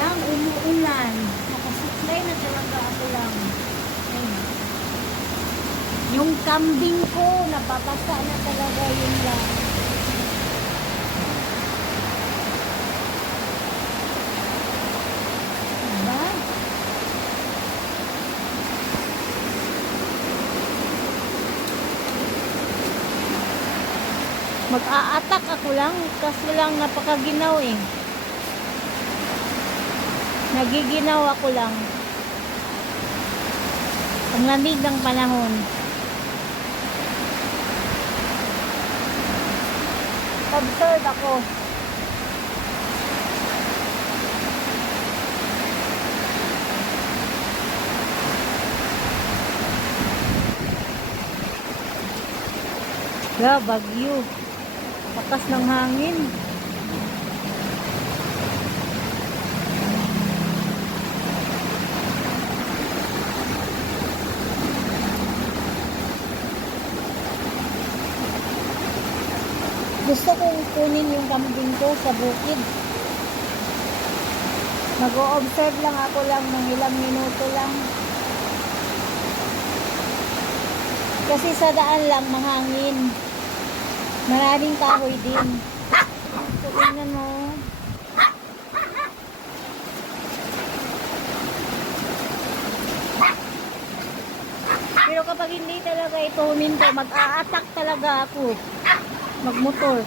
lang, umuulan. Nakasuklay na talaga ako lang. Ayun. Yung kambing ko, nababasa na talaga yun lang. Diba? Mag-a-attack ako lang, kaso lang napakaginaw eh. Nagiginaw ako lang. Ang lamig ng panahon. Observe ako. Bagyo. Lakas ng hangin. Gusto kong kunin yung kambing ko sa bukid. Mag-o-observe lang ako lang ng ilang minuto lang. Kasi sa daan lang mahangin. Maraming kahoy din. Tingnan mo. Pero kapag hindi talaga ito huminto, mag-a-attack talaga ako. Magmotor.